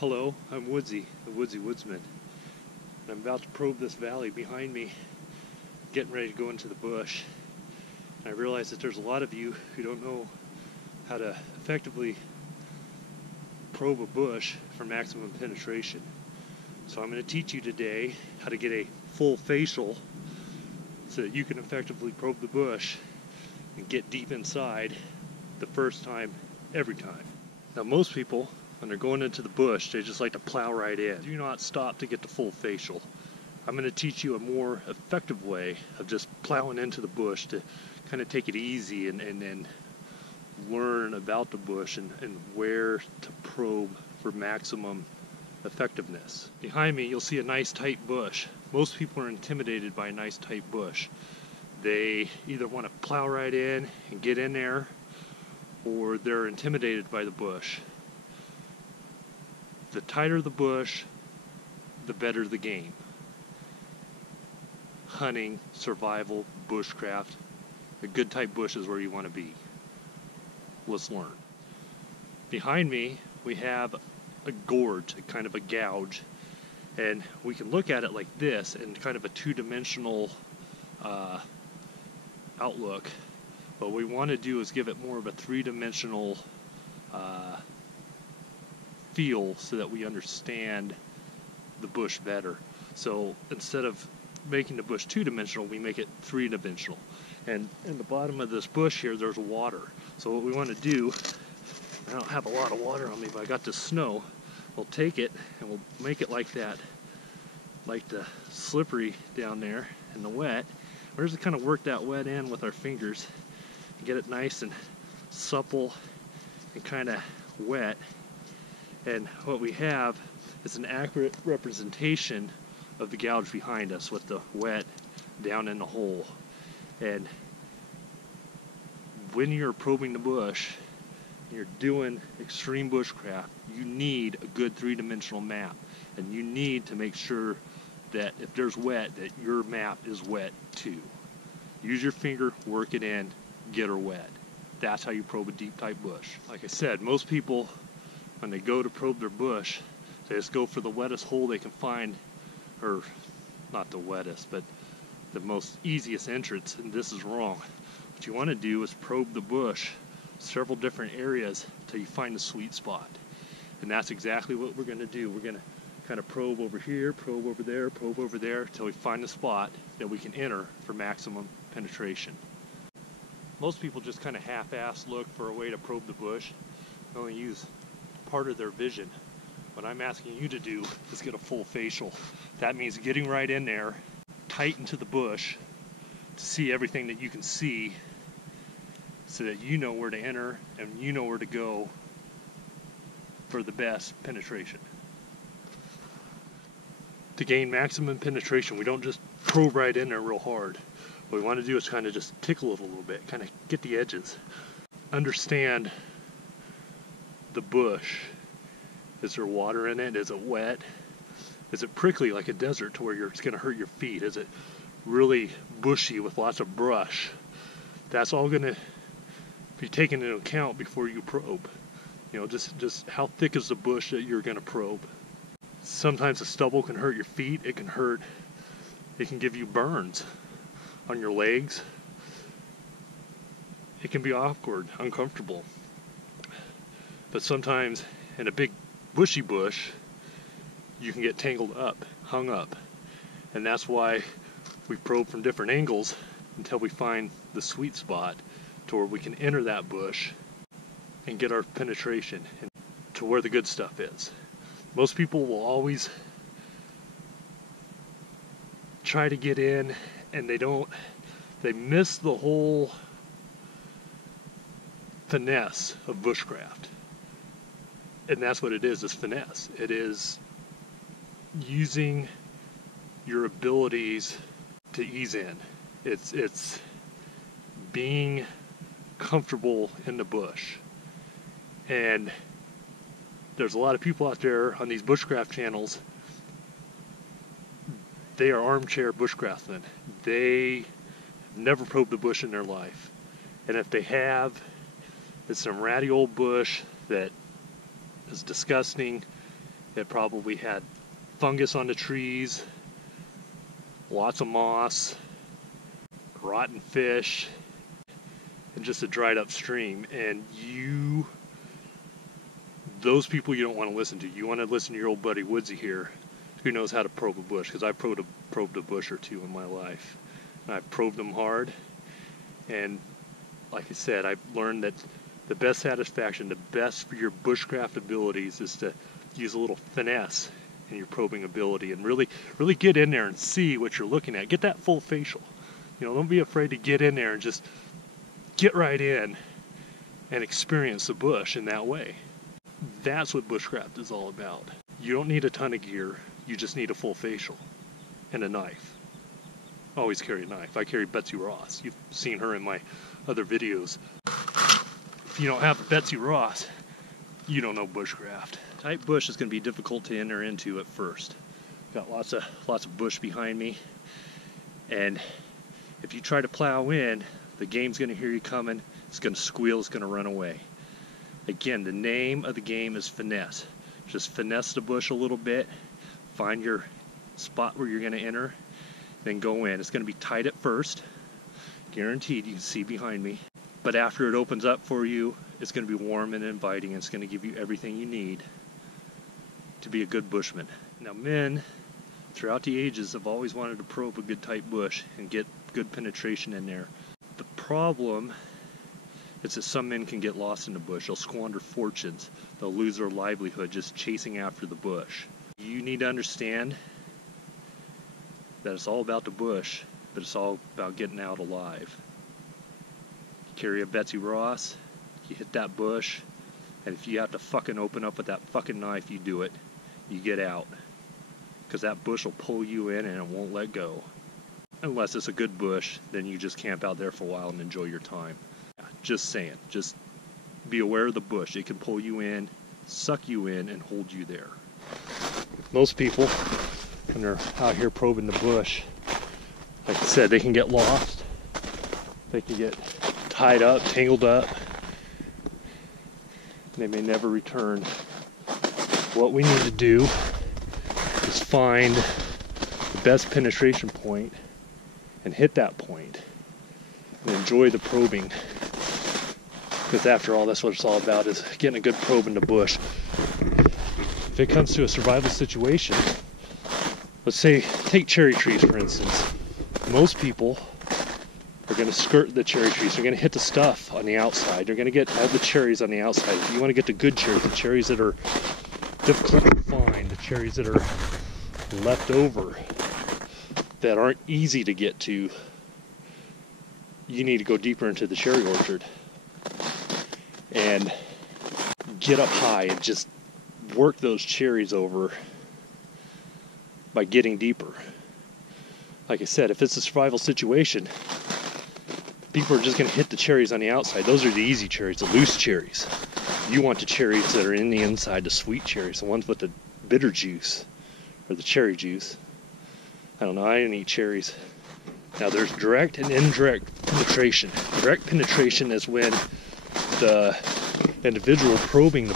Hello, I'm Woodsy, the Woodsy Woodsman. And I'm about to probe this valley behind me, getting ready to go into the bush. And I realize that there's a lot of you who don't know how to effectively probe a bush for maximum penetration. So I'm going to teach you today how to get a full facial so that you can effectively probe the bush and get deep inside the first time, every time. Now most people, when they're going into the bush, they just like to plow right in. Do not stop to get the full facial. I'm going to teach you a more effective way of just plowing into the bush to kind of take it easy and learn about the bush and where to probe for maximum effectiveness. Behind me you'll see a nice tight bush. Most people are intimidated by a nice tight bush. They either want to plow right in and get in there, or they're intimidated by the bush. The tighter the bush, the better the game. Hunting, survival, bushcraft, a good tight bush is where you want to be. Let's learn. Behind me we have a gorge, kind of a gouge, and we can look at it like this in kind of a two-dimensional outlook. What we want to do is give it more of a three-dimensional feel so that we understand the bush better. So instead of making the bush two-dimensional, we make it three-dimensional. And in the bottom of this bush here, there's water. So what we want to do, I don't have a lot of water on me, but I got this snow. We'll take it and we'll make it like that, like the slippery down there and the wet. We're just kind of work that wet in with our fingers and get it nice and supple and kind of wet. And what we have is an accurate representation of the gouge behind us with the wet down in the hole. And when you're probing the bush, you're doing extreme bushcraft, you need a good three-dimensional map. And you need to make sure that if there's wet, that your map is wet too. Use your finger, work it in, get her wet. That's how you probe a deep, tight bush. Like I said, most people, when they go to probe their bush, they just go for the wettest hole they can find, or not the wettest, but the most easiest entrance, and this is wrong. What you want to do is probe the bush several different areas until you find the sweet spot. And that's exactly what we're going to do. We're going to kind of probe over here, probe over there until we find the spot that we can enter for maximum penetration. Most people just kind of half-ass look for a way to probe the bush. They only use part of their vision. What I'm asking you to do is get a full facial. That means getting right in there, tight into the bush to see everything that you can see so that you know where to enter and you know where to go for the best penetration. To gain maximum penetration, we don't just probe right in there real hard. What we want to do is kind of just tickle it a little bit, kind of get the edges. Understand the bush. Is there water in it? Is it wet? Is it prickly like a desert to where it's going to hurt your feet? Is it really bushy with lots of brush? That's all going to be taken into account before you probe. You know, just how thick is the bush that you're going to probe. Sometimes the stubble can hurt your feet. It can give you burns on your legs. It can be awkward, uncomfortable. But sometimes in a big bushy bush, you can get tangled up, hung up. And that's why we probe from different angles until we find the sweet spot to where we can enter that bush and get our penetration to where the good stuff is. Most people will always try to get in and they miss the whole finesse of bushcraft. And that's what it is finesse. It is using your abilities to ease in. It's being comfortable in the bush. And there's a lot of people out there on these bushcraft channels. They are armchair bushcraftsmen. They never probed the bush in their life. And if they have, it's some ratty old bush that is disgusting. It probably had fungus on the trees, lots of moss, rotten fish, and just a dried up stream. And those people you don't want to listen to. You want to listen to your old buddy Woodsy here, who knows how to probe a bush, because I probed a bush or two in my life. And I've probed them hard, and like I said, I've learned that the best satisfaction, the best for your bushcraft abilities is to use a little finesse in your probing ability and really get in there and see what you're looking at. Get that full facial. You know, don't be afraid to get in there and just get right in and experience the bush in that way. That's what bushcraft is all about. You don't need a ton of gear, you just need a full facial and a knife. Always carry a knife. I carry Betsy Ross. You've seen her in my other videos. If you don't have Betsy Ross, you don't know bushcraft. Tight bush is going to be difficult to enter into at first. Got lots of bush behind me, and if you try to plow in, the game's going to hear you coming. It's going to squeal. It's going to run away. Again, the name of the game is finesse. Just finesse the bush a little bit. Find your spot where you're going to enter, then go in. It's going to be tight at first, guaranteed. You can see behind me. But after it opens up for you, it's going to be warm and inviting, and it's going to give you everything you need to be a good bushman. Now, men throughout the ages have always wanted to probe a good tight bush and get good penetration in there. The problem is that some men can get lost in the bush. They'll squander fortunes. They'll lose their livelihood just chasing after the bush. You need to understand that it's all about the bush, but it's all about getting out alive. You carry a Betsy Ross, you hit that bush, and if you have to fucking open up with that fucking knife, you do it. You get out. Because that bush will pull you in and it won't let go. Unless it's a good bush, then you just camp out there for a while and enjoy your time. Just saying. Just be aware of the bush. It can pull you in, suck you in, and hold you there. Most people, when they're out here probing the bush, like I said, they can get lost. They can get tied up, tangled up. They may never return. What we need to do is find the best penetration point and hit that point and enjoy the probing. Because after all, that's what it's all about, is getting a good probe in the bush. If it comes to a survival situation, let's say, take cherry trees for instance. Most people are going to skirt the cherry trees. They're going to hit the stuff on the outside. They're going to get all the cherries on the outside. If you want to get the good cherries, the cherries that are difficult to find, the cherries that are left over, that aren't easy to get to, you need to go deeper into the cherry orchard and get up high and just work those cherries over by getting deeper. Like I said, if it's a survival situation, people are just going to hit the cherries on the outside. Those are the easy cherries, the loose cherries. You want the cherries that are in the inside, the sweet cherries, the ones with the bitter juice, or the cherry juice. I don't know, I didn't eat cherries. Now there's direct and indirect penetration. Direct penetration is when the individual probing the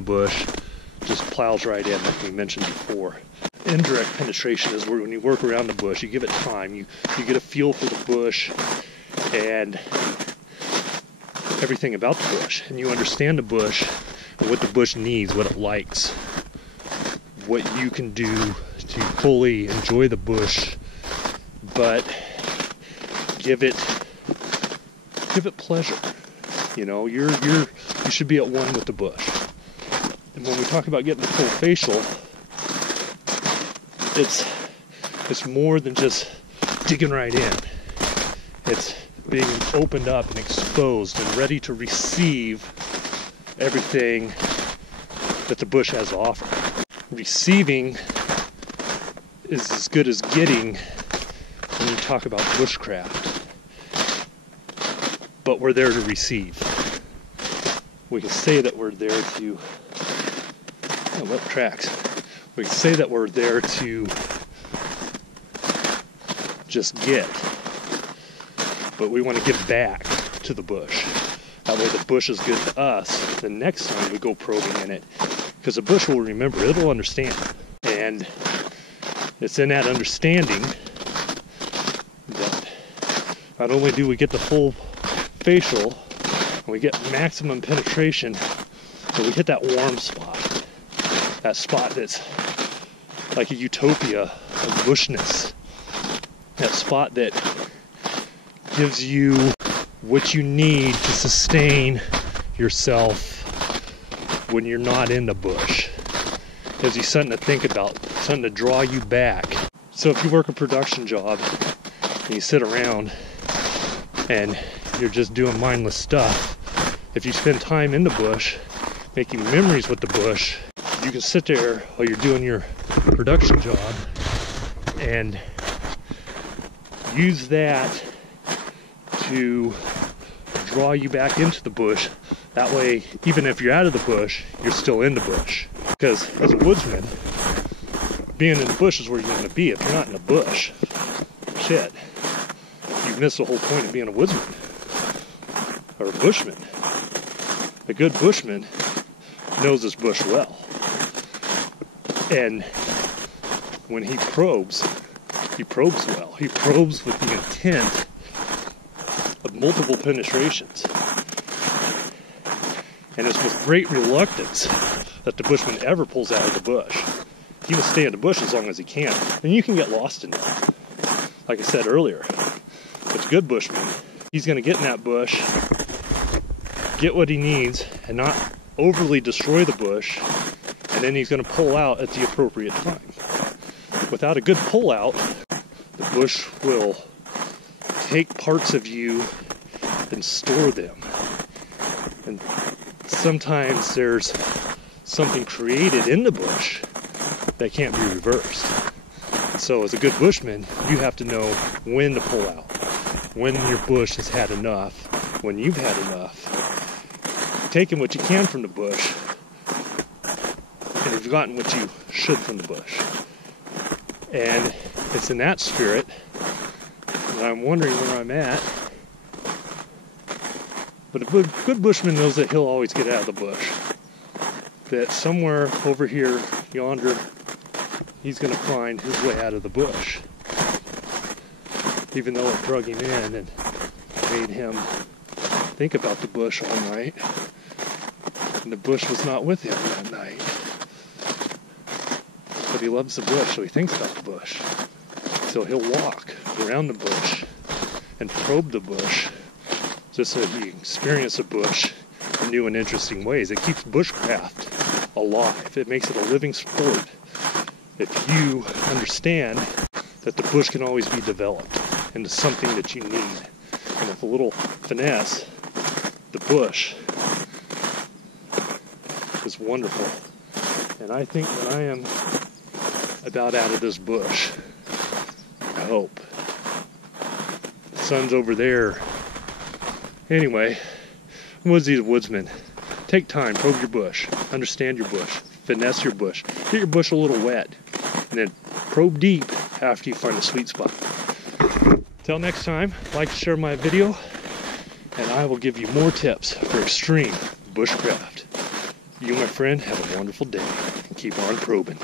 bush just plows right in, like we mentioned before. Indirect penetration is where when you work around the bush, you give it time, you get a feel for the bush and everything about the bush, and you understand the bush and what the bush needs, what it likes, what you can do to fully enjoy the bush, but give it pleasure. You know, you should be at one with the bush. And when we talk about getting the full facial, it's more than just digging right in. It's being opened up and exposed and ready to receive everything that the bush has to offer. Receiving is as good as getting when you talk about bushcraft. But we're there to receive. We can say that we're there to... Oh, what tracks? We can say that we're there to just get. but we want to give back to the bush. That way the bush is good to us the next time we go probing in it, because the bush will remember, it'll understand. And it's in that understanding that not only do we get the full facial and we get maximum penetration, but we hit that warm spot, that spot that's like a utopia of bushness, that spot that gives you what you need to sustain yourself when you're not in the bush. Gives you something to think about, something to draw you back. So if you work a production job and you sit around and you're just doing mindless stuff, if you spend time in the bush making memories with the bush, you can sit there while you're doing your production job and use that to draw you back into the bush. That way, even if you're out of the bush, you're still in the bush. Because as a woodsman, being in the bush is where you want to be. If you're not in the bush, shit, you've missed the whole point of being a woodsman or a bushman. A good bushman knows his bush well. And when he probes well. He probes with the intent of multiple penetrations. And it's with great reluctance that the bushman ever pulls out of the bush. He will stay in the bush as long as he can. And you can get lost in that. Like I said earlier, it's a good bushman. He's going to get in that bush, get what he needs, and not overly destroy the bush, and then he's going to pull out at the appropriate time. Without a good pull out, the bush will take parts of you and store them. And sometimes there's something created in the bush that can't be reversed. So as a good bushman, you have to know when to pull out, when your bush has had enough, when you've had enough, taking what you can from the bush, and you've gotten what you should from the bush. And it's in that spirit that I'm wondering where I'm at. But a good bushman knows that he'll always get out of the bush. That somewhere over here, yonder, he's going to find his way out of the bush. Even though it drug him in and made him think about the bush all night. And the bush was not with him that night. But he loves the bush, so he thinks about the bush. So he'll walk around the bush and probe the bush just so he can experience the bush in new and interesting ways. It keeps bushcraft alive. It makes it a living sport. If you understand that the bush can always be developed into something that you need. And with a little finesse, the bush is wonderful. And I think that I am about out of this bush. I hope. The sun's over there. Anyway, Woodsy the woodsman. Take time, probe your bush, understand your bush, finesse your bush, get your bush a little wet, and then probe deep after you find a sweet spot. Till next time, like to share my video, and I will give you more tips for extreme bushcraft. You, my friend, have a wonderful day, and keep on probing.